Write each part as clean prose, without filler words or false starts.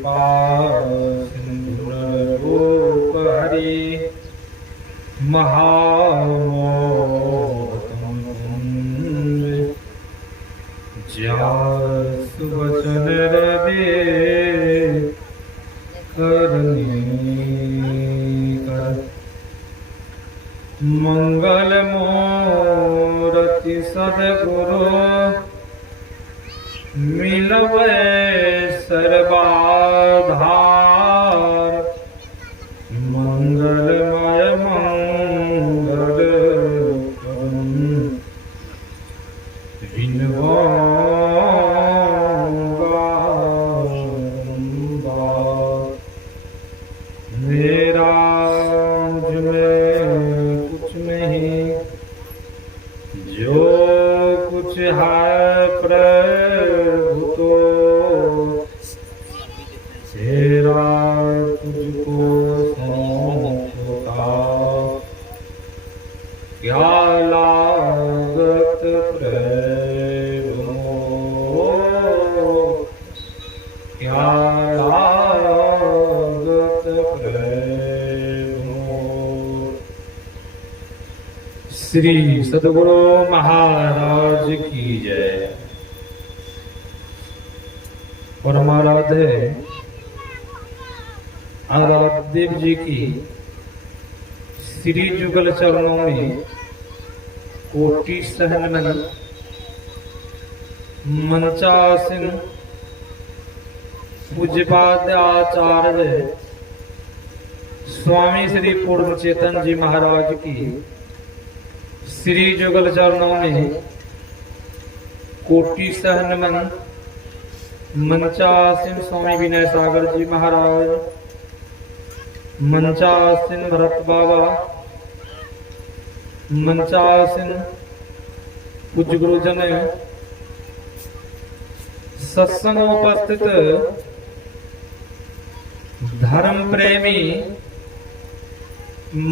कृपा सिंधुरूप हरि महामोहतम ज्यासु वचन रवि करनी कर मंगल मूर्ति सदगुरु मिलवे सर्वाधार मंगलमय मंगल मेरा कुछ नहीं जो कुछ है प्रभु तो तेरा तुझको सौंपता क्या लागत प्रेम क्या लागत प्रेम। श्री सद्गुरु महाराज की जय। परमाराध्य आराध्य जी की श्री जुगल चरणों में कोटि सहनन मंचासीन पूज्यपाद आचार्य स्वामी श्री पूर्ण चेतन जी महाराज की श्री जुगल चरणों में कोटि सहनमन मंचासीन स्वामी विनय सागर जी महाराज, मंचासीन भरत बाबा, मंचासीन पूज्य गुरुजन, सत्संग उपस्थित धर्म प्रेमी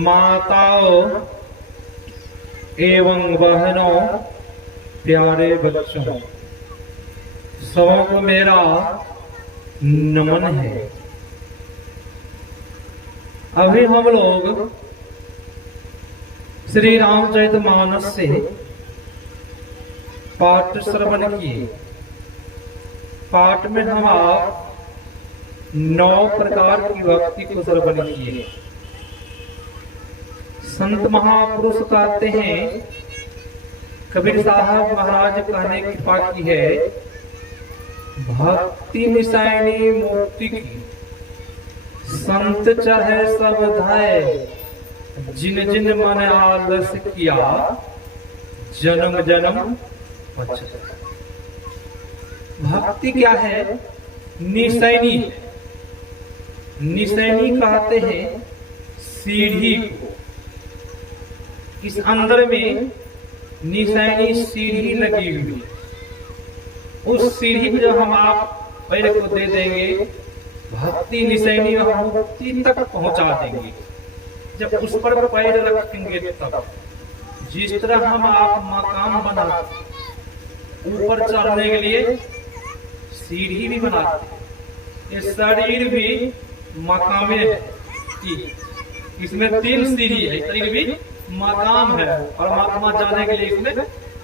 माताओं एवं बहनों, प्यारे बच्चों, सबको मेरा नमन है। अभी हम लोग श्री रामचरितमानस से पाठ श्रवण किए। पाठ में हम आप 9 प्रकार की भक्ति को श्रवण किए। संत महापुरुष कहते हैं, कबीर साहब महाराज कहने की कृपा की है, भक्ति निशानी मुक्ति की संत चाहे सब धाय, जिन जिन मन आलस किया जन्म जन्म पछताए। भक्ति क्या है? निशैनी। निशैनी कहते हैं सीढ़ी को। इस अंदर में निशैनी सीढ़ी लगी हुई, उस सीढ़ी पे जब हम आप पैर को दे देंगे, भक्ति निशैनी हम मुक्ति तक पहुंचा देंगे। जब उस पर पैर रखेंगे तब, जिस तरह हम आप मकाम बनाते, ऊपर चढ़ने के लिए सीढ़ी भी बनाते, ये शरीर भी मकाम है। इसमें 3 सीढ़ी है, शरीर भी मकाम है, और महात्मा जाने के लिए इसमें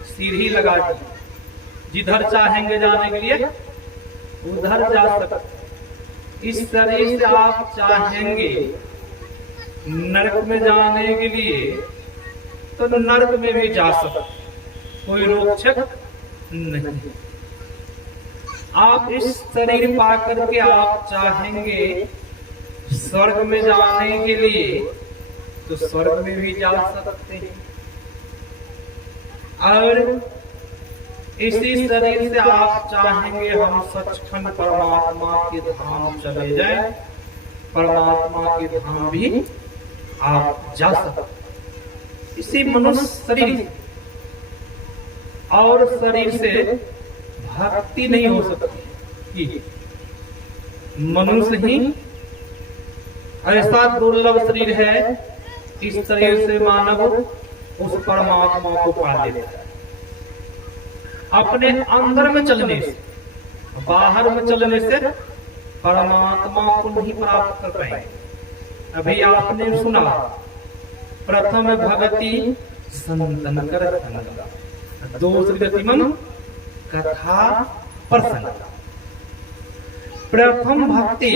सीढ़ी लगा दी। जिधर चाहेंगे जाने के लिए उधर जा सकते। इस शरीर से आप चाहेंगे नरक में जाने के लिए तो नरक में भी जा सकते, कोई रोक छक नहीं। आप इस शरीर पा करके आप चाहेंगे स्वर्ग में जाने के लिए तो स्वर्ग में भी जा सकते हैं, और इसी शरीर से आप चाहेंगे हम सचखंड परमात्मा के धाम चले जाएं, परमात्मा के धाम भी आप जा सकते। इसी मनुष्य शरीर और शरीर से भक्ति नहीं हो सकती। मनुष्य ही ऐसा दुर्लभ शरीर है, इस शरीर से मानव उस परमात्मा को पा लेता है। अपने अंदर में चलने से, बाहर में चलने से परमात्मा को नहीं प्राप्त कर पाएंगे। अभी आपने सुना, प्रथम भगति संतन कर संग, दूसरी गतिमम कथा प्रसंग। प्रथम भक्ति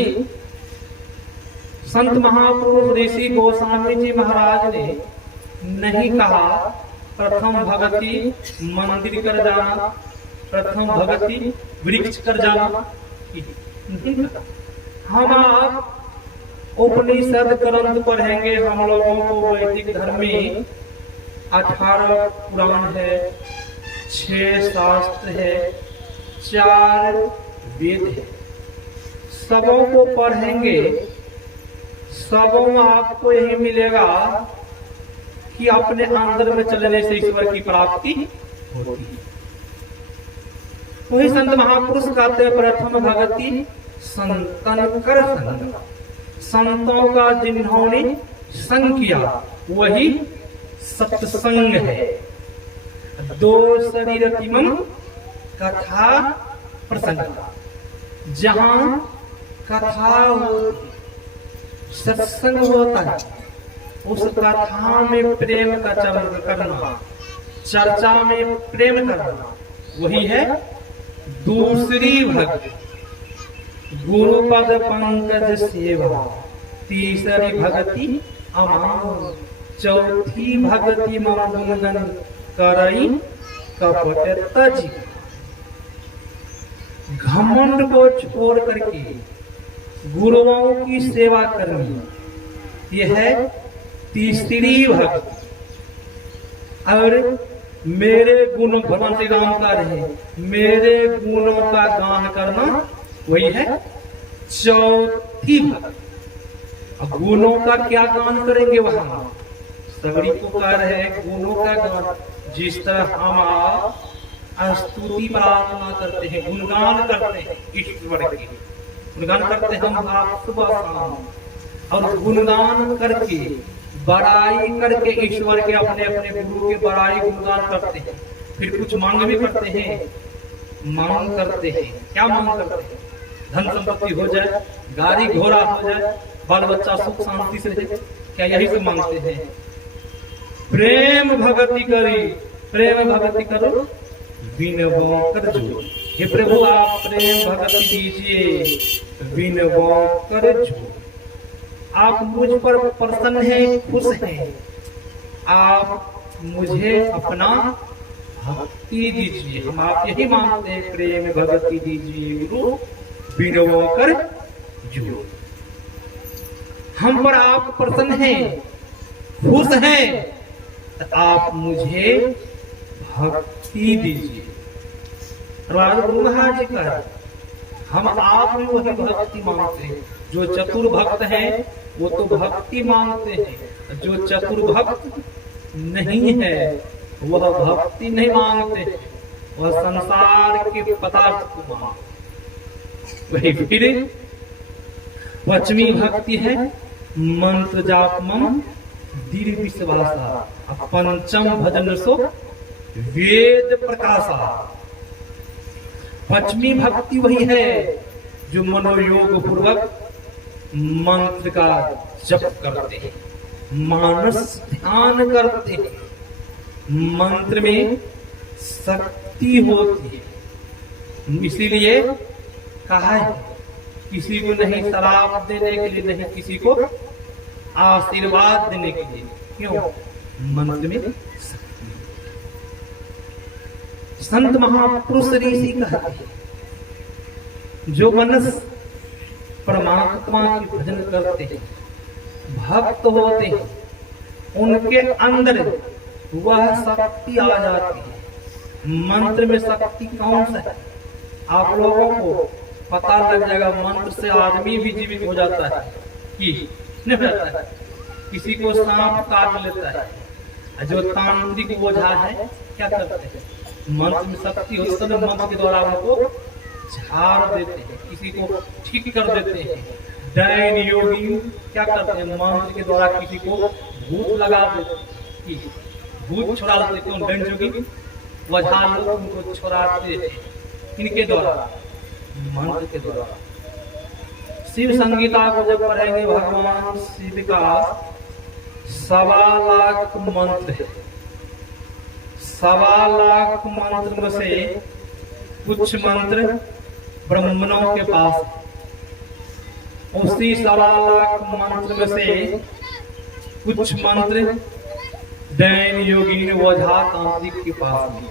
संत महापुरुष ऋषि गोस्वामी जी महाराज ने नहीं कहा प्रथम भगति मंदिर कर जाना, प्रथम भगति वृक्ष कर जाना, हम आप उपनिषद ग्रंथ पढ़ेंगे। हम लोगों को वैदिक धर्म में 18 पुराण है, 6 शास्त्र है, 4 वेद है। सबों को पढ़ेंगे, सबों में आपको यही मिलेगा कि अपने अंदर में चलने से ईश्वर की प्राप्ति होती है। वही संत महापुरुष कहते हैं प्रथम भगति संतन कर संग, संतों का जिन्होंने संग किया वही सत्संग है। दो शरीर तिमम कथा प्रसंग, जहां कथा होती, सत्संग होता है, उस कथा में प्रेम का चलन करना, चर्चा में प्रेम करना, वही है दूसरी भक्ति। गुरु पद पंकज सेवा, तीसरी भक्ति अमान, चौथी भक्ति ममगन करई कपट तजी। घमंड को छोड़ करके गुरुओं की सेवा करनी, यह है तीसरी भक्ति। और मेरे गुण, भगवान श्री राम का रहे, मेरे गुणों का गान करना, वही है चौथी भक्ति। अब गुणों का क्या गान करेंगे वहां? सगड़ी पुकार है गुणों का गान। जिस तरह हम आप स्तुति प्रार्थना करते हैं, गुणगान करते हैं ईश्वर के, गुणगान करते हैं हम आप सुबह शाम, और गुणगान करके बड़ाई करके ईश्वर के, अपने अपने गुरु के बड़ाई गुणगान करते हैं। फिर कुछ मांग भी करते हैं, मांग करते हैं। क्या मांग करते हैं? धन संपत्ति हो जाए, गाड़ी घोड़ा हो जाए, बाल बच्चा सुख शांति से रहे, क्या यही से मांगते हैं? प्रेम भक्ति करी, प्रेम भक्ति करो विनवों कर जो। हे प्रभु आप प्रेम भक्ति दीजिए, विनवों कर जो। आप मुझ पर प्रसन्न हैं, खुश हैं, आप मुझे अपना भक्ति दीजिए। हम आप यही मांगते हैं, प्रेम भक्ति दीजिए गुरु विनवों कर जो। हम पर आप प्रसन्न हैं, खुश हैं, तो आप मुझे भक्ति दीजिए। गुरु महाराज जी का हम आप में वही भक्ति मांगते हैं। जो चतुर भक्त हैं वो तो भक्ति मांगते हैं, जो चतुर भक्त नहीं है वह भक्ति नहीं मांगते, वह संसार के पदार्थ को मांगते। वही फिर पश्चिमी भक्ति है मंत्र जाप मम दीर्घ विश्वासा, पंचम भजन सो वेद प्रकाशा। पश्चिमी भक्ति वही है जो मनोयोग पूर्वक मंत्र का जप करते हैं, मानस ध्यान करते हैं, मंत्र में शक्ति होती है। इसीलिए कहा है किसी को नहीं शराब देने के लिए, नहीं किसी को आशीर्वाद देने के लिए। क्यों? मंत्र में शक्ति। संत महापुरुष ऋषि कहते हैं जो मनुष्य परमात्मा की भजन करते हैं, भक्त होते हैं, उनके अंदर वह शक्ति आ जाती है। मंत्र में शक्ति कौन सा है? आप लोगों को पता लग जाएगा। मंत्र से आदमी भी जीवित हो जाता है कि नहीं हो जाता है? किसी को सांप काट लेता है। जो तांत्रिक ओझा है क्या करते हैं? मंत्र में शक्ति होती है, मंत्र के द्वारा उनको झाड़ देते हैं, किसी को ठीक कर देते हैं। डैन योगी क्या करते हैं? मंत्र के द्वारा किसी को भूत लगा देते हैं, भूत छुड़ा देते हैं। डैन योगी वझा लोग उनको छुड़ाते हैं, इनके द्वारा, मंत्र के द्वारा। शिव संगीता को जब पढ़ेंगे भगवान शिव का 1.25 लाख मंत्र है। 1.25 लाख मंत्र में से कुछ मंत्र ब्राह्मणों के पास, उसी 1.25 लाख मंत्र में से कुछ मंत्र दैन योगीन ओझा तांत्रिक के पास में,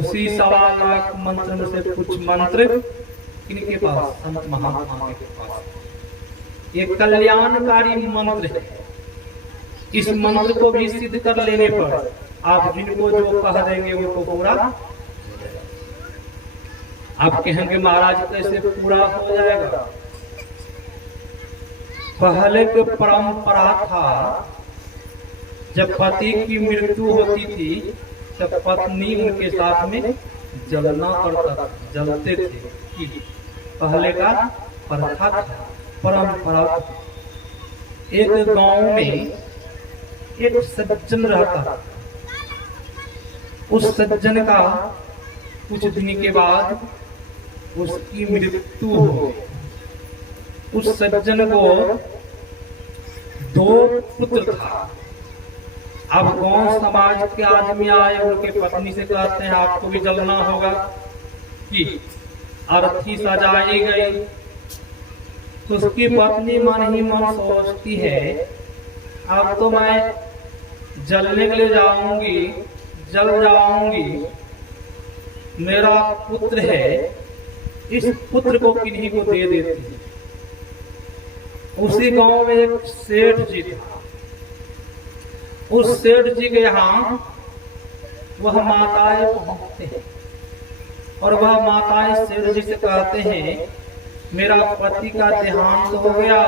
उसी 1.25 लाख मंत्र में से कुछ मंत्र किनके पास, संत महात्मा के पास। ये कल्याणकारी मंत्र है। इस मंत्र को भी सिद्ध कर लेने पर आप जिनको जो कह देंगे उनको पूरा। आप कहेंगे महाराज कैसे पूरा हो जाएगा? पहले की परंपरा था, जब पति की मृत्यु होती थी तब पत्नी उनके साथ में जलना पड़ता था, जलते थे। पहले का प्रथा था, परंपरा था। एक गांव में एक सज्जन रहता था। उस सज्जन का कुछ दिन के बाद उसकी मृत्यु हो गई। उस सज्जन को 2 पुत्र था। अब गांव समाज के आदमी आए, उनके पत्नी से कहते हैं आपको भी जलना होगा कि अर्थी सजाई गई। तो उसकी पत्नी मन ही मन सोचती है अब तो मैं जलने के लिए जाऊंगी, जल जाऊंगी, मेरा पुत्र है, इस पुत्र को किन्हीं को दे देती है। उसी गांव में एक सेठ जी था। उस सेठ जी के यहाँ वह माताएं पहुंचते हैं और वह माताएं सेठ जी से कहते हैं मेरा पति का देहांत हो गया,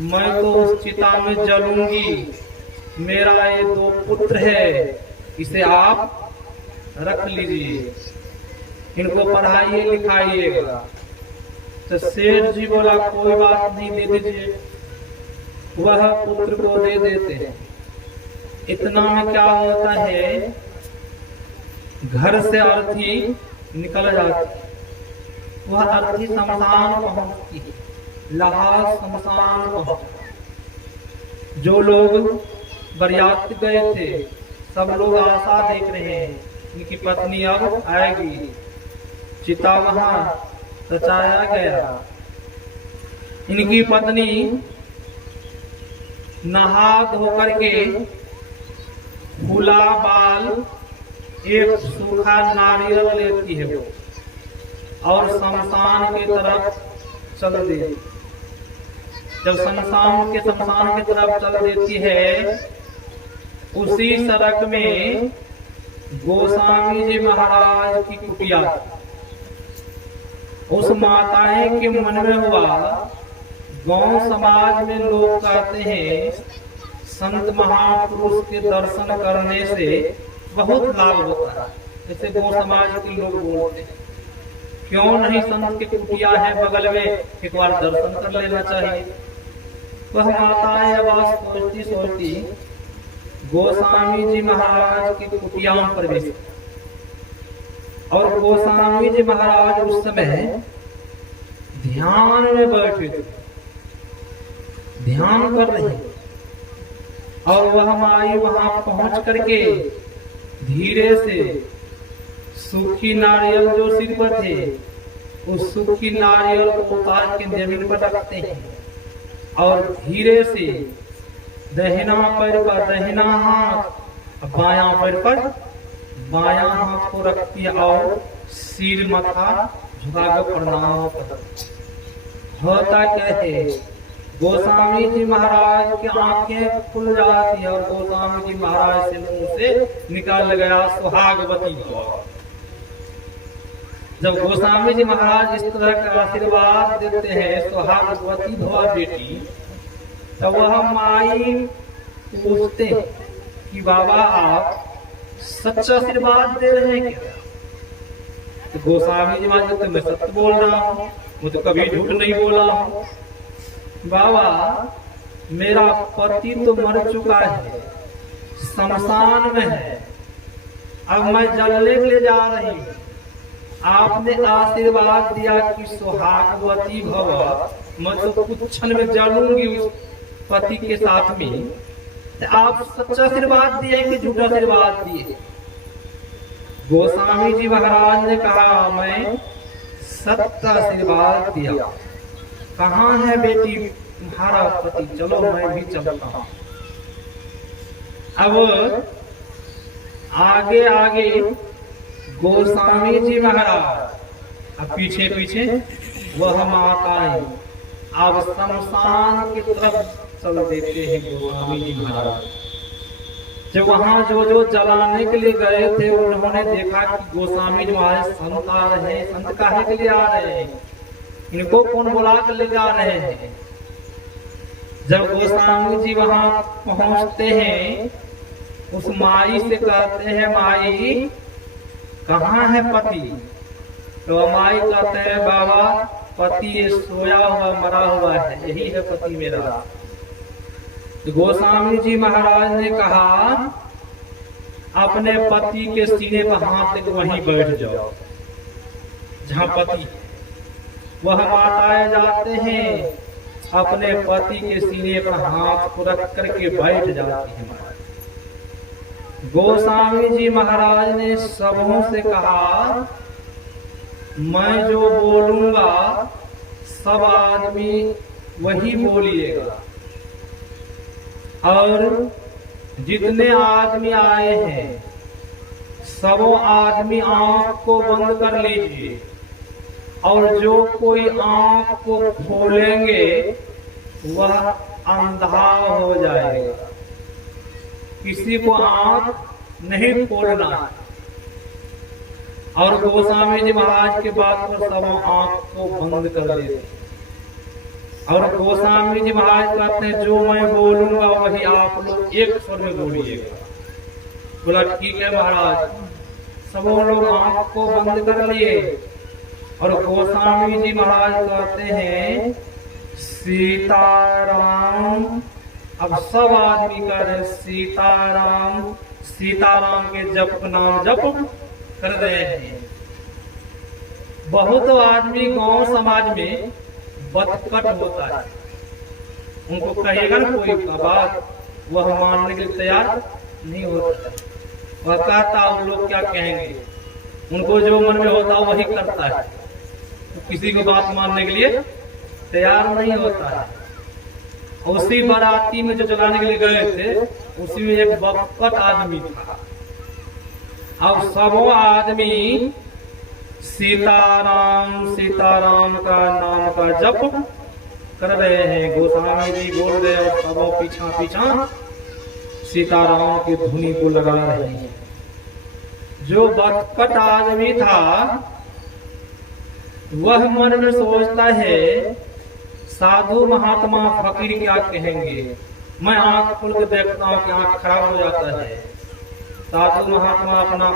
मैं तो उस चिता में जलूंगी, मेरा ये 2 पुत्र है, इसे आप रख लीजिए, इनको पढ़ाइए लिखाइएगा। तो सेठ जी बोला कोई बात नहीं, दे दीजिए। वह पुत्र को दे देते हैं। इतना में क्या होता है, घर से अर्थी निकल जाती, वह अर्थी शमशान पहुंचती है, लाहार शमशान पहुंचता। जो लोग बरियात गए थे सब लोग आशा देख रहे हैं इनकी पत्नी अब आएगी। चिता वहां सजाया गया। इनकी पत्नी नहा धोकर के फूला बाल एक सूखा नारियल लेती है वो और शमशान की तरफ चल देती। जब शमशान की तरफ चल देती है, उसी सड़क में गोस्वामी जी महाराज की कुटिया। उस माताएं के मन में हुआ, गांव समाज में लोग कहते हैं संत महापुरुष के दर्शन करने से बहुत लाभ होता है, जैसे गौ समाज के लोग बोलते हैं, क्यों नहीं संत की कुटिया है बगल में, एक बार दर्शन कर लेना चाहिए। वह माताएं आवाज सोचती सोचती गोस्वामी जी महाराज की कुटिया में प्रवेश। और गोस्वामी जी महाराज उस समय ध्यान में बैठे थे, ध्यान कर रहे हैं। और वह माई वहां पहुंच करके धीरे से सूखी नारियल जो सिर पर थे, उस सूखी नारियल को उतार के जमीन पर रखते हैं और धीरे से दहिना पैर पर दहिना हाथ, बायां पैर पर बायां हाथ को रखती है और सिर माथा झुकाकर प्रणाम करती। होता क्या है, गोस्वामी जी महाराज की आंखें खुल जाती है और गोस्वामी जी महाराज से मुंह से निकल गया सुहागवती भव। जब गोस्वामी जी महाराज इस तरह का आशीर्वाद देते हैं सुहागवती भव बेटी, तो वह माई पूछते हैं कि बाबा आप सच्चा आशीर्वाद दे रहे हैं क्या? तो गोस्वामी जी महाराज तो मैं सत्य बोल रहा हूँ, मैं तो कभी झूठ नहीं बोला हूँ। बाबा मेरा पति तो मर चुका है, शमशान में है, अब मैं जलने के लिए जा रही हूँ, आपने आशीर्वाद दिया कि सुहागवती भव, मैं तो कुछ क्षण में जलूंगी उस पति के साथ में। तो आप सच्चा आशीर्वाद दिए कि झूठा आशीर्वाद दिए? गोस्वामी जी महाराज ने कहा, मैं सत्य आशीर्वाद दिया। कहाँ है बेटी तुम्हारा पति? चलो मैं भी चलता हूँ। अब आगे आगे गोस्वामी जी महाराज, अब पीछे पीछे वह माताएं अब शमशान की तरफ चल देते हैं गोस्वामी जी महाराज। जब वहां जो जलाने के लिए गए थे, उन्होंने देखा कि गोस्वामी जी महाराज संत आ रहे हैं। संत काहे के लिए आ रहे हैं? इनको कौन बुला कर ले जा रहे हैं? जब गोस्वामी जी वहां पहुंचते हैं, उस माई से कहते हैं, माई कहाँ है पति? तो माई कहते हैं, बाबा पति ये सोया हुआ मरा हुआ है, यही है पति मेरा। तो गोस्वामी जी महाराज ने कहा, अपने पति के सीने पर हाथ देकर वहीं बैठ जाओ जहाँ पति है। वह माताएं जाते हैं, अपने पति के सीने पर हाथ को रख करके बैठ जाती है। गोस्वामी जी महाराज ने सबों से कहा, मैं जो बोलूंगा सब आदमी वही बोलिएगा, और जितने आदमी आए हैं सबों आदमी आंख को बंद कर लीजिए, और जो कोई आंख को खोलेंगे वह अंधा हो जाएगा। किसी को आंख नहीं खोलना है। और गोस्वामी जी महाराज के बाद पर सब आंख को बंद कर देते। और गोस्वामी जी महाराज कहते हैं, जो मैं बोलूंगा वही आप लोग एक स्वर में बोलिएगा। बोला ठीक है महाराज। सब लोग आंख को बंद कर लिए, और गोस्वामी जी महाराज कहते हैं, सीताराम। अब सब आदमी कर रहे सीताराम, सीताराम के जप नाम जप कर रहे हैं। बहुत आदमी गांव समाज में बदकट होता है, उनको कहेगा ना कोई बात, वह मानने के लिए तैयार नहीं होता। वह कहता वो लोग क्या कहेंगे, उनको जो मन में होता वही करता है, तो किसी को बात मानने के लिए तैयार नहीं होता है। उसी बाराती में जो जलाने के लिए गए थे, उसी में एक बदकट आदमी था। अब सब आदमी सीताराम सीताराम का नाम का जप कर रहे हैं। गोस्वामी जी बोल रहे और सब पीछा पीछा सीताराम की धुनी को लगा रहे हैं। जो बदकट आदमी था वह मन में सोचता है, साधु महात्मा फकीर क्या कहेंगे। मैं आंख खोल के देखता हूँ कि आंख खराब हो जाता है। साधु महात्मा अपना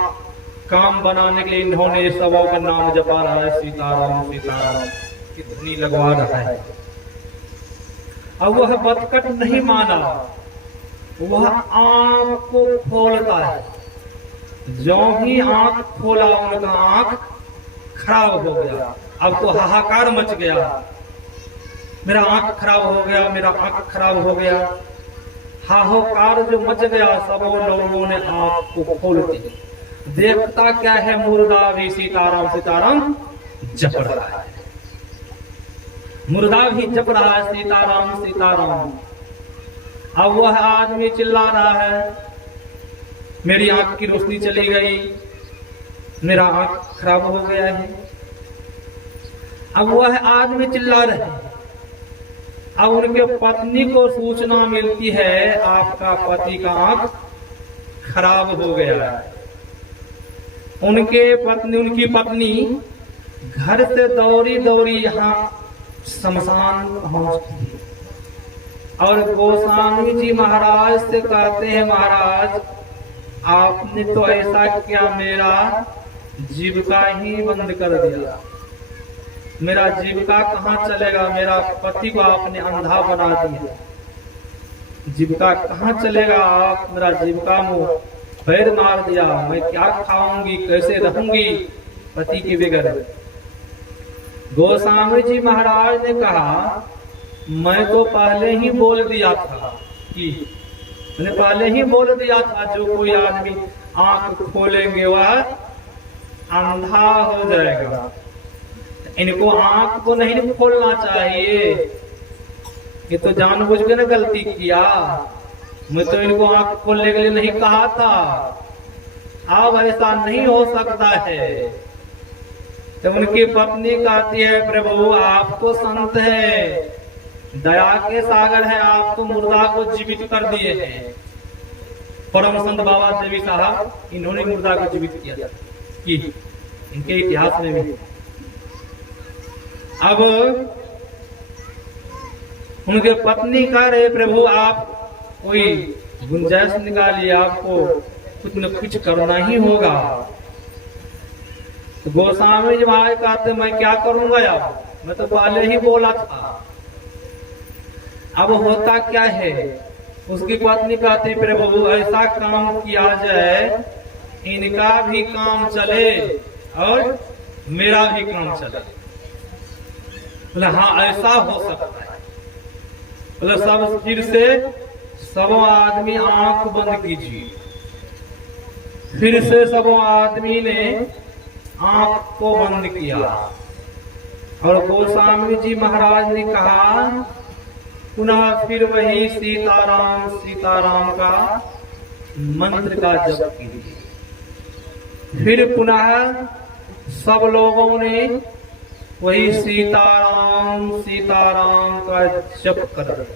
काम बनाने के लिए इन्होंने सबों का नाम जपा रहा है, सीताराम सीताराम की ध्वनि लगवा रहा है। अब वह बदकट नहीं माना, वह आंख को खोलता है। जो ही आंख खोला उनका आंख खराब हो गया। अब तो हाहाकार मच गया, मेरा आंख खराब हो गया, मेरा आंख खराब हो गया। हाहाकार जो मच गया, सब लोगों ने आंख को खोल दी। देखता क्या है, मुर्दा भी सीताराम सीताराम जप रहा है। मुर्दा भी जप रहा है सीताराम सीताराम। अब वह आदमी चिल्ला रहा है, मेरी आंख की रोशनी चली गई, मेरा आंख खराब हो गया है। अब वह आदमी चिल्ला रहे हैं। अब उनके पत्नी को सूचना मिलती है, आपका पति का आंख खराब हो गया है। उनकी पत्नी घर से दौड़ी दौड़ी यहाँ शमशान पहुंचती है और गोस्वामी जी महाराज से कहते हैं, महाराज आपने तो ऐसा किया, मेरा जीविका ही बंद कर दिया। मेरा जीविका कहाँ चलेगा, मेरा पति को आपने अंधा बना दिया, जीविका कहाँ चलेगा। आप मेरा जीविका में पैर मार दिया, मैं क्या खाऊंगी, कैसे रहूंगी। पति के बगैर। गोस्वामी जी महाराज ने कहा मैं तो पहले ही बोल दिया था कि मैंने पहले ही बोल दिया था जो कोई आदमी आंख खोलेंगे वह अंधा हो जाएगा। इनको आंख को नहीं खोलना चाहिए, ये तो जानबूझ के ना गलती किया। मैं तो इनको आंख खोलने के लिए नहीं कहा था। अब ऐसा नहीं हो सकता है। जब उनकी पत्नी कहती है प्रभु आप तो संत है, दया के सागर है, आप तो मुर्दा को जीवित कर दिए हैं। परम संत बाबा देवी साहब इन्होंने मुर्दा को जीवित किया कि इनके इतिहास में भी। अब उनके पत्नी कह रहे प्रभु आप कोई गुंजाइश निकालिए, आपको कुछ न कुछ करना ही होगा। तो गोस्वामी जी महाराज कहते मैं क्या करूंगा यार, मैं तो पहले ही बोला था। अब होता क्या है, उसकी पत्नी कहती प्रभु ऐसा काम किया जाए इनका भी काम चले और मेरा भी काम चले। बोले हाँ ऐसा हो सकता है। बोले सब फिर से सब आदमी आंख बंद कीजिए। फिर से सब आदमी ने आंख को बंद किया और गोस्वामी जी महाराज ने कहा पुनः फिर वही सीताराम सीताराम का मंत्र का जप कीजिए। फिर पुनः सब लोगों ने वही सीताराम सीताराम का जप कर।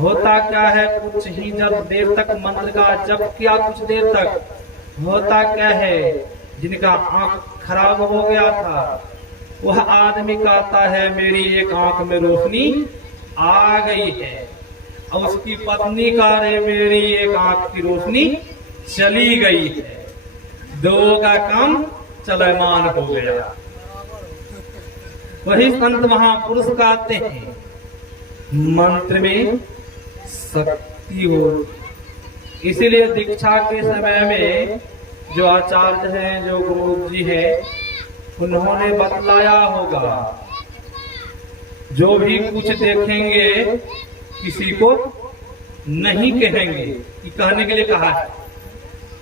होता क्या है, कुछ ही जब देर तक मंत्र का जप किया, कुछ देर तक होता क्या है, जिनका आंख खराब हो गया था वह आदमी कहता है मेरी एक आंख में रोशनी आ गई है, और उसकी पत्नी कह रहे मेरी एक आंख की रोशनी चली गई है। दो का काम चलमान हो गया। वही संत महापुरुष कहते हैं मंत्र में शक्ति हो। इसीलिए दीक्षा के समय में जो आचार्य हैं, जो गुरु जी हैं, उन्होंने बतलाया होगा जो भी कुछ देखेंगे किसी को नहीं कहेंगे। कि कहने के लिए कहा है,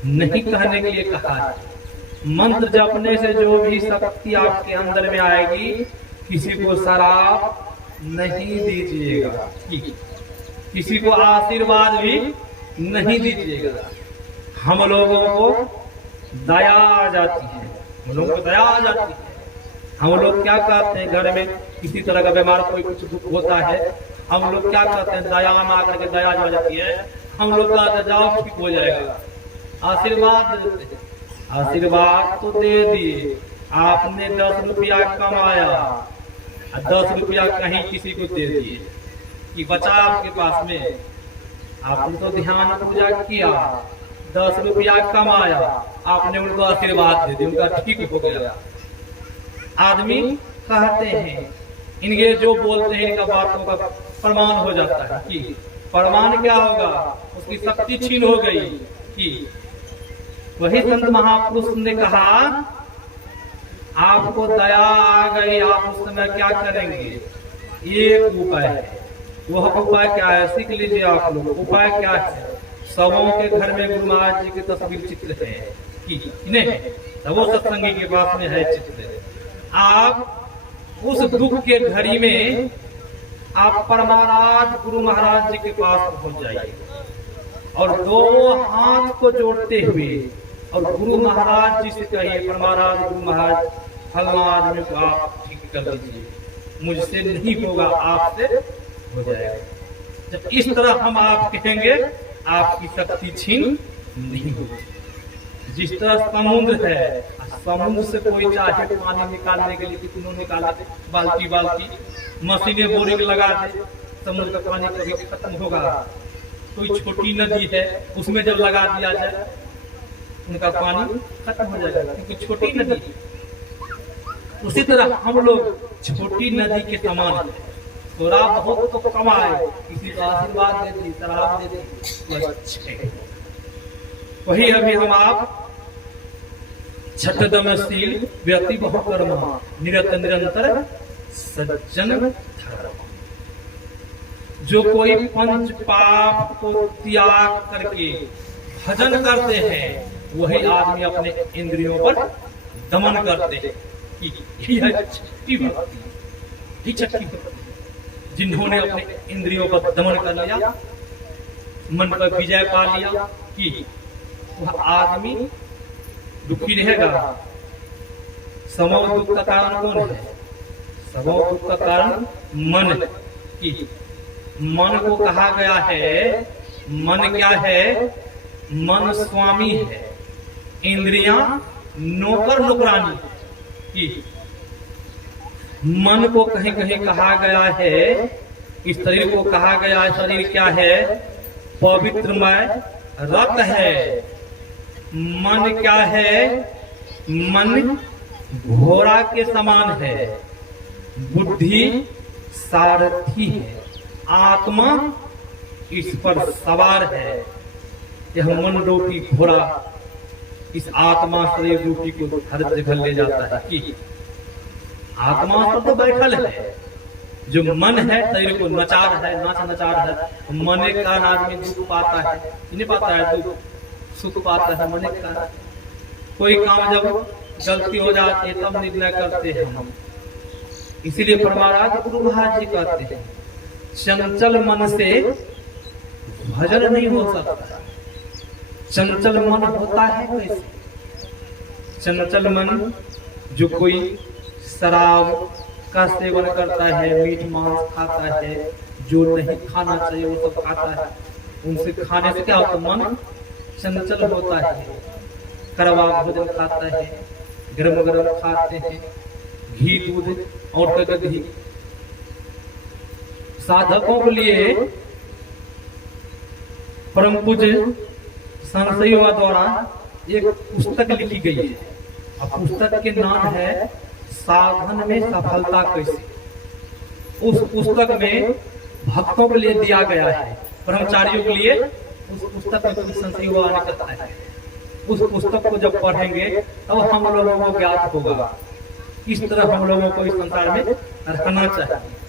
नहीं कहने के लिए कहा है। मंत्र जपने से जो भी शक्ति आपके अंदर में आएगी किसी को शराब नहीं दीजिएगा, किसी को आशीर्वाद भी नहीं दीजिएगा। हम लोगों को दया आ जाती है, हम लोगों को दया आ जाती है। हम लोग क्या कहते हैं, घर में किसी तरह का बीमार कोई कुछ दुख होता है, हम लोग क्या कहते हैं दया में आकर के दया जो आ जाती है, हम लोग कहते जाओ ठीक हो जाएगा, आशीर्वाद देते। आशीर्वाद तो दे दिए, आपने 10 रुपया कमाया, 10 रुपया कहीं किसी को दे दिए कि बचा आपके पास में, आपने तो ध्यान पूजा किया, 10 रुपया कमाया, आपने उनको आशीर्वाद दे दिया, उनका ठीक हो गया। आदमी कहते हैं इनके जो बोलते हैं इनका बातों का प्रमाण हो जाता है कि प्रमाण क्या होगा, उसकी शक्ति छीन हो गई। कि वही संत महापुरुष ने कहा आपको दया आ गई, आप उस समय क्या करेंगे, एक उपाय है। वह उपाय क्या है, सीख लीजिए आप लोग। उपाय क्या है, सबों के घर में गुरु महाराज जी की तस्वीर चित्र है कि नहीं, सबों सत्संगी के पास में है चित्र। आप उस दुख के घड़ी में आप परमाराध गुरु महाराज जी के पास पहुंच जाइए और दोनों हाथ को जोड़ते हुए और गुरु महाराज जी से कहिए परमाराध गुरु महाराज फलना आदमी को आप ठीक कर दीजिए, मुझसे नहीं होगा आपसे हो जाएगा। जब इस तरह हम आप कहेंगे आपकी शक्ति छीन नहीं होगी। जिस तरह समुद्र है, समुद्र से कोई चाहे पानी निकालने के लिए कितनों निकाला दे, बाल्टी बाल्टी मशीनें बोरिंग लगा दे, समुद्र का पानी कभी खत्म होगा। कोई छोटी नदी है उसमें जब लगा दिया जाए उनका पानी खत्म हो जाएगा, क्योंकि छोटी नदी। उसी तरह हम लोग छोटी नदी के समान है। थोड़ा बहुत तो कमाए, किसी को आशीर्वाद दे दी, शराब दे दी, वही अभी हम आप छठदमशील व्यक्ति बहुकर्मा निरत निरंतर सज्जन धर्म। जो कोई पंच पाप को त्याग करके भजन करते हैं वही आदमी अपने इंद्रियों पर दमन करते हैं। यह छठी भक्ति, ये छठी भक्ति जिन्होंने अपने इंद्रियों पर दमन कर लिया, मन पर विजय पा लिया कि वह आदमी दुखी रहेगा। समो दुख का कारण कौन है? समो दुख का कारण मन की। मन को कहा गया है, मन क्या है? मन स्वामी है, इंद्रियां नौकर नौकरानी की। मन को कहीं कहीं कहा गया है, इस शरीर को कहा गया है, शरीर क्या है? पवित्रमय रत है। मन क्या है? मन घोड़ा के समान है, बुद्धि सारथी है, आत्मा इस पर सवार है। यह मन रूपी घोड़ा इस आत्मा शरीर रूपी को हर जगह ले जाता है कि आत्मा पर तो बैठल है, जो मन है शरीर को नचार है, नचार है। मन के कारण आदमी दुख पाता है, नहीं पाता है, दुख सुख पाता है मन के कारण। कोई काम जब गलती हो जाती है तब निर्णय करते हैं हम। इसीलिए परमाराध्य गुरु महाराज जी कहते हैं चंचल मन से भजन नहीं हो सकता। चंचल मन होता है कैसे? चंचल मन जो कोई शराब का सेवन करता है, मीट मांस खाता है, जो नहीं खाना चाहिए वो सब खाता है, उनसे खाने से क्या होता है? मन चंचल होता है। कड़वा भोजन खाता है, गरम गरम खाते हैं, घी दूध और घी। साधकों के लिए परम पूज्य संशयवा द्वारा एक पुस्तक लिखी गई है, और पुस्तक के नाम है साधन में सफलता कैसे। उस पुस्तक में भक्तों के लिए दिया गया है, ब्रह्मचारियों के लिए उस पुस्तक में कुछ संशयवा कहता है। उस पुस्तक को जब पढ़ेंगे तब हम लोगों को ज्ञात होगा किस तरह हम लोगों को इस संसार में रहना चाहिए।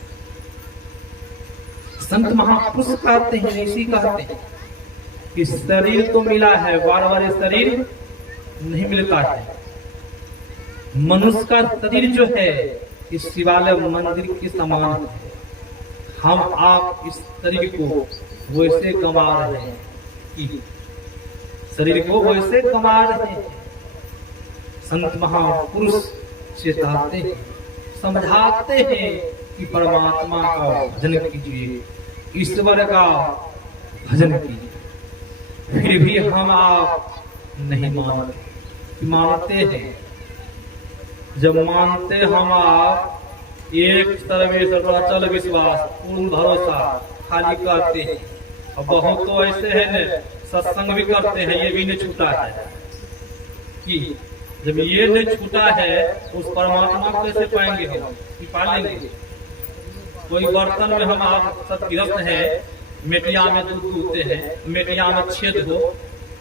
संत महापुरुष कहते हैं, ऋषि कहते हैं कि शरीर तो मिला है, बार बार शरीर नहीं मिलता है। मनुष्य का शरीर जो है इस शिवालय मंदिर के समान है। हम आप इस शरीर को वैसे गंवा रहे हैं कि शरीर को वैसे गंवा रहे हैं। संत महापुरुष चेताते हैं, समझाते हैं कि परमात्मा का भजन कीजिए, ईश्वर का भजन कीजिए। फिर भी हम आप नहीं मानते, मानते हैं। जब मानते हम आप एक सर्वेश्वर अचल विश्वास पूर्ण भरोसा खाली करते हैं। और बहुत तो ऐसे है न सत्संग भी करते हैं, ये भी नहीं छूटा है कि जब ये नहीं छूटा है उस परमात्मा को कैसे पाएंगे हम, कि पालेंगे। कोई बर्तन में हम आप सब गिरफ्त है, मेटिया में दूध दूधते हैं, मेटिया में छेद हो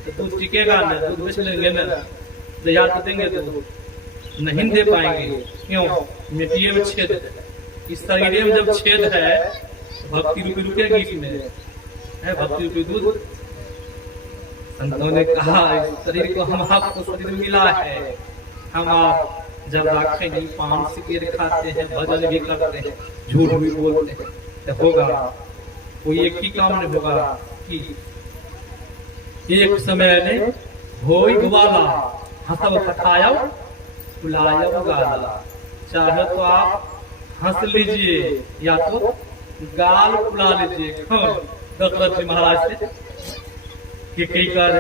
तो दूध टिकेगा न, दूध बेच लेंगे न, तैयार कर देंगे तो नहीं दे पाएंगे। क्यों? मिट्टी में छेद है, इस शरीर में जब छेद है भक्ति रूपी रुकेगी इसमें है, भक्ति रूपी दूध। संतों ने कहा इस शरीर को हम आपको शरीर मिला है, हम आप जब राखें नहीं, पान सिकेर खाते हैं, भजन भी करते हैं, झूठ भी बोलते हैं, तो होगा कोई एक ही काम नहीं होगा कि एक समय ने होई ग्वाला हंसब कथाया फुलाया गाला। चाहे तो आप हंस लीजिए या तो गाल फुला लीजिए। दशरथ जी महाराज से कि कई कर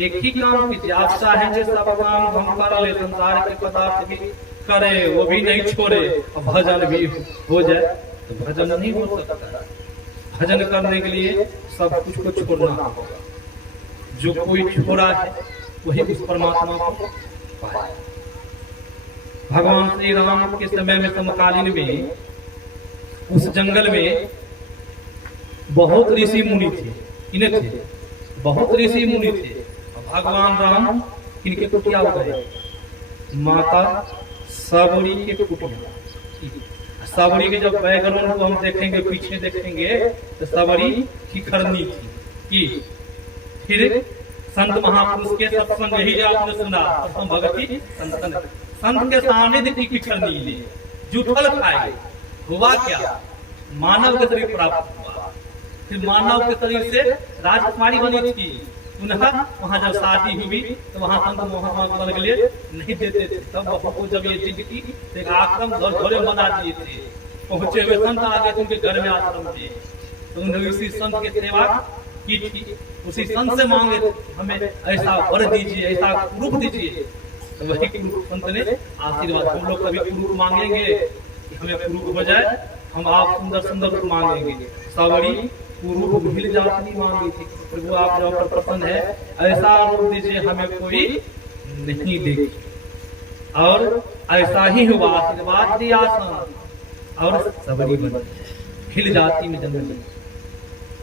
एक ही काम कीजिए। आप चाहेंगे सब काम हम कर ले, संसार के पदार्थ भी करे, वो भी नहीं छोड़े, और भजन भी हो जाए, तो भजन नहीं हो सकता। भजन करने के लिए सब कुछ को छोड़ना होगा। जो कोई छोड़ा है वही उस परमात्मा को पाए। भगवान श्री राम के समय में समकालीन में उस जंगल में बहुत ऋषि मुनि थे, इन्हें थे बहुत ऋषि मुनि थे। भगवान राम किनके कुटिया हो गए? माता सबरी के कुटिया। सबरी के जब बैकग्राउंड को हम देखेंगे, पीछे देखेंगे, तो सबरी की खरनी थी कि फिर संत महापुरुष के सत्संग यही आपने सुना, भगवती संत के सानिध्य की खरनी ले जूठल खाए। हुआ क्या? मानव के शरीर प्राप्त हुआ। फिर मानव के शरीर से राजकुमारी बनी थी। पुनः वहाँ जब शादी हुई तो वहाँ संत मोहम्मद के लिए नहीं देते थे। तब बहू को जब ये जिद की एक आश्रम घोड़े बना दिए थे। पहुंचे हुए संत आ गए उनके घर में आश्रम थे, तो उन्होंने उसी संत की सेवा की थी। उसी संत से मांगे हमें ऐसा वर दीजिए, ऐसा रूप दीजिए, तो वही संत ने आशीर्वाद। हम लोग कभी रूप मांगेंगे कि हमें रूप हो जाए, हम आप सुंदर सुंदर रूप मांगेंगे। सावरी रूप मिल जाती मांगी थी, प्रभु आप जो पर प्रसन्न है, ऐसा रूप दीजिए हमें कोई नहीं देगी। और ऐसा ही हुआ, आशीर्वाद दिया और सबरी बन हिल जाती में जन्म ली।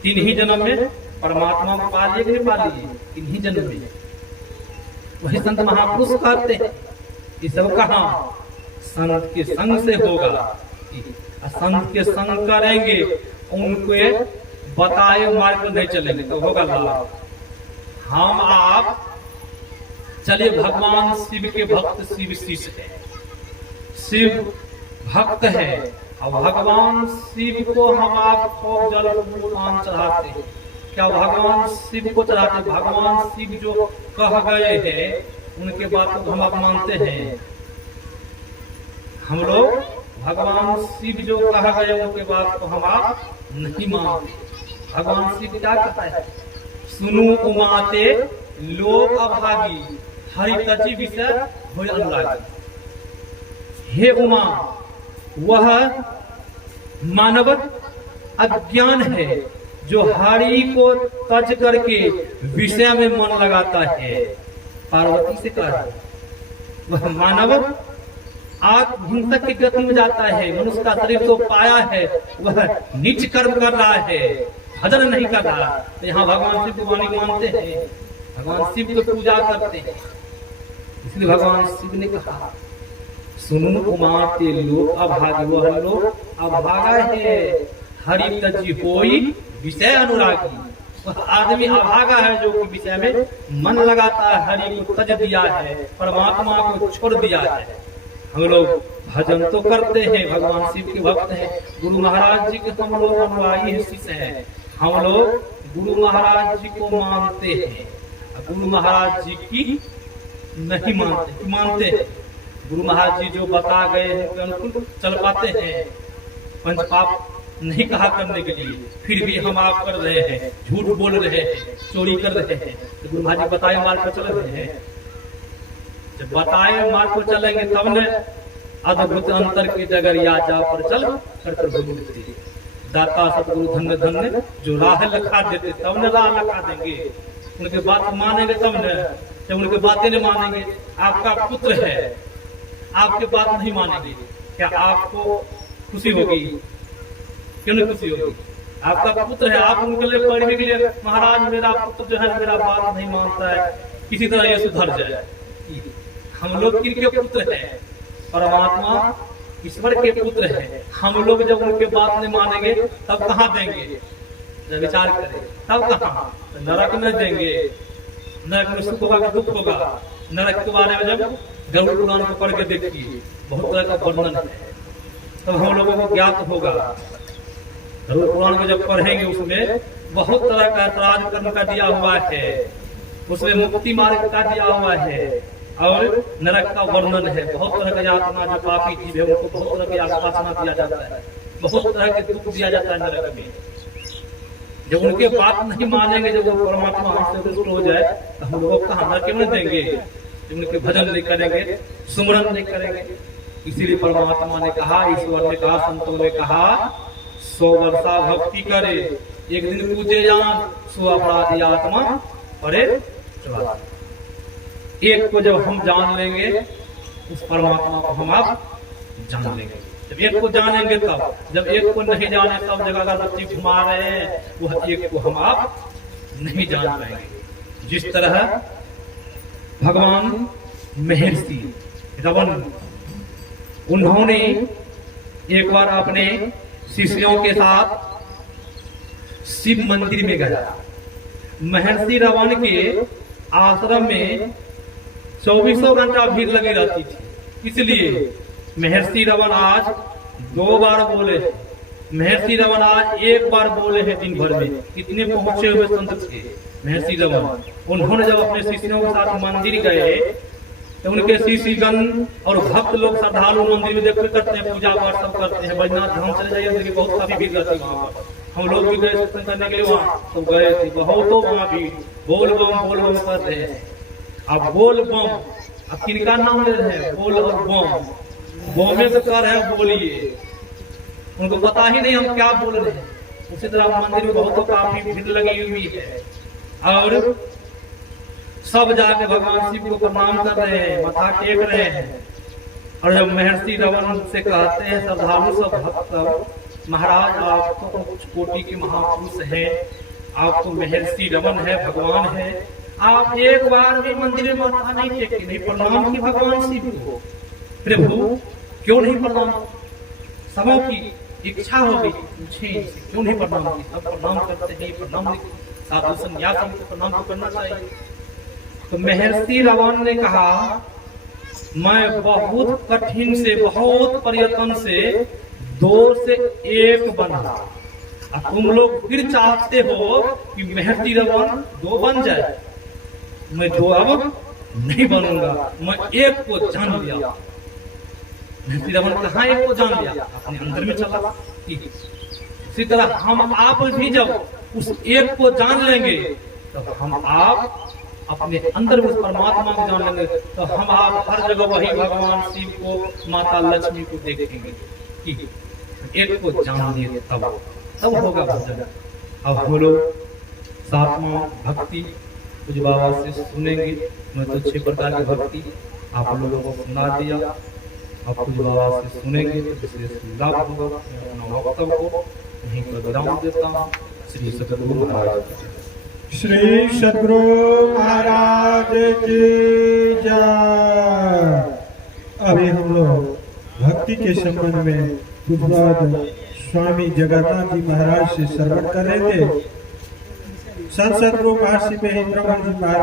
3 ही जन्म में परमात्मा को पा लिए कि नहीं पा लिए? 3 ही जन्म में। वही संत महापुरुष कहते हैं ये सब कहाँ संत के संग से होगा। संत के संग करेंगे, उनको बताए मार्ग पर नहीं चलेंगे तो होगा लाभ। हम आप चलिए, भगवान शिव के भक्त, शिव शिष्य है, शिव भक्त है, और भगवान शिव को हम आपको जल पान चढ़ाते हैं। क्या भगवान शिव को चढ़ाते? भगवान शिव जो कह गए हैं उनके बात को हम आप मानते हैं। हम लोग भगवान शिव जो कह गए उनके बात को हम आप नहीं मानते। भगवान शिव क्या कहता है? सुनु उमाते लोक अभागी, हरि तजी विषय होय अनुरागी। हे उमा, वह मानव अज्ञान है जो हरि को तज करके विषय में मन लगाता है। पार्वती से कहा वह मानव आत्महिंसक की गति में जाता है। मनुष्य का शरीर तो पाया है, वह नीच कर्म कर रहा है, भजन नहीं कर रहा। तो यहाँ भगवान शिव को वाणी मानते हैं, भगवान शिव को पूजा करते हैं। इसलिए भगवान शिव ने कहा सुनु कुमाते लोग अभागी, वह लोग अभागा है, हरि तजी होई विषय अनुरागी। वह आदमी अभागा है जो कि विषय में मन लगाता है, हरि को तज दिया है, परमात्मा को छोड़ दिया है। हम लोग भजन तो करते हैं, भगवान शिव के भक्त हैं, गुरु महाराज जी के हम लोग अनुयायी हैं, शिष्य हैं। हम लोग गुरु महाराज जी को मानते हैं, गुरु महाराज जी की नहीं मानते। मानते हैं गुरु महाराज जी जो बता गए हैं उनके अनुकूल चल पाते हैं। पंच पाप नहीं कहा करने के लिए, फिर भी हम आप कर रहे हैं, झूठ बोल रहे हैं, चोरी कर रहे हैं। तो गुरु महाराज जी बताए मार्ग पर चल रहे हैं। जब बताए मार्ग पर चलेंगे तब न अद्भुत अंतर की डगरिया जा पर चल कर दाता सतगुरु धन्य धन्य जो राह लखा देते, तब न राह लखा देंगे। उनके बात मानेंगे तब न, जब उनके बातें नहीं मानेंगे। आपका पुत्र है, आपके बात नहीं मानेंगे, क्या आपको खुशी होगी? क्यों नहीं खुशी होगी? आपका पुत्र है, आप उनके लिए पढ़ने के लिए महाराज मेरा पुत्र जो है मेरा बात नहीं मानता है, किसी तरह ये सुधर जाए। हम लोग किनके पुत्र हैं? परमात्मा ईश्वर के पुत्र है। हम लोग जब उनके बात नहीं मानेंगे तब कहाँ देंगे? जब विचार करें तब कहाँ? नरक में देंगे। नरक में सुख होगा, दुख होगा। नरक के बारे में जब गरुड़ पुराण को पढ़ के देखिए, बहुत तरह का वर्णन है, तब हम लोगों को ज्ञात होगा। गरुड़ पुराण को जब पढ़ेंगे उसमें बहुत तरह का अपराध कर्म का दिया हुआ है, उसमें मुक्ति मार्ग का दिया हुआ है, और नरक का वर्णन है। बहुत तरह का यातना जो पापी जीव है उनको बहुत तरह की आश्वासना दिया जाता है, बहुत तरह के दुख दिया जाता है नरक में। जब उनके बात नहीं मानेंगे, जब वो परमात्मा हमसे दुष्ट हो जाए तो हम लोग कहाँ नरक में देंगे? जब उनके भजन नहीं करेंगे, सुमरन नहीं करेंगे। इसीलिए परमात्मा ने कहा, ईश्वर ने कहा, संतों ने कहा 100 वर्षा भक्ति करे, एक दिन पूजे जान, 100 अपराधी आत्मा परे चला। एक को जब हम जान लेंगे, उस परमात्मा को हम आप जान लेंगे। जब एक को जानेंगे तब, जब एक को नहीं जाने तब जगह का बच्ची घुमा रहे हैं, वह एक को हम आप नहीं जान पाएंगे। जिस तरह भगवान महर्षि रमन, उन्होंने एक बार अपने शिष्यों के साथ शिव मंदिर में गया। महर्षि रमन के आश्रम में 24 घंटा भीड़ लगी रहती थी, इसलिए महर्षि रमन आज 2 बार बोले हैं, महर्षि रमन आज 1 बार बोले हैं दिन भर में। इतने पहुंचे हुए संत थे महर्षि रमन। उन्होंने जब अपने शिष्यों के साथ मंदिर गए तो उनके शिष्यगण और भक्त लोग श्रद्धालु मंदिर में देखते करते हैं, पूजा पाठ सब करते हैं। बैजनाथ धाम चले जाइए, देखिए बहुत काफी भीड़ रहती है वहाँ पर। हम लोग भी गए दर्शन करने के लिए, वहाँ तो गए थे, बहुत वहाँ भी बोल बम कर रहे हैं। अब बोल बम, अब किनका नाम ले रहे हैं? बोल और बम, बमे तो कर है बोलिए, उनको पता ही नहीं हम क्या बोल रहे हैं। उसी तरह मंदिर में बहुत काफी भीड़ लगी हुई है और सब जाके भगवान शिव को प्रणाम कर रहे हैं, मथा टेक रहे हैं। और जब महर्षि रमन से कहते हैं श्रद्धालु सब भक्त, महाराज आप तो कुछ कोटि के महापुरुष हैं, आप तो महर्षि रमन है, भगवान है, आप एक बार भी मंदिर में मथा नहीं टेके, नहीं प्रणाम की भगवान शिव को। प्रभु क्यों नहीं प्रणाम? सबों की इच्छा होगी, पूछे इनसे क्यों नहीं प्रणाम की? सब प्रणाम करते हैं, प्रणाम साधु संन्यासी को प्रणाम करना चाहिए। तो महर्षि रमन ने कहा मैं बहुत कठिन से, बहुत प्रयत्न से 2 से 1 बना, अब तुम लोग फिर चाहते हो कि महर्षि रमन 2 बन जाए। मैं 2 अब नहीं बनूंगा, मैं 1 को जान लिया। महर्षि रमन कहाँ 1 को जान लिया? अपने अंदर में चला। इसी तरह हम आप भी जब उस 1 को जान लेंगे तब हम आप अपने अंदर उस परमात्मा को जान लेंगे, तो हम आप हर जगह वही भगवान शिव को, माता लक्ष्मी को देखेंगे। कि 1 को जान लिए तब होगा भजन। अब हम लोग 7वां भक्ति कुछ बाबा से सुनेंगे। मैं तो 6 प्रकार की भक्ति आप लोगों को सुना दिया, आप कुछ बाबा से सुनेंगे तो विशेष लाभ होगा। अपना वक्तव्य को यहीं पर विराम देता हूँ। श्री सतगुरु महाराज, श्री सद्गुरु महाराज की जय। अभी हम लोग भक्ति के संबंध में कुछ बात स्वामी जगन्नाथ जी महाराज से श्रवण कर रहे थे। संत सद्गुरु महर्षि महेंद्र जी महाराज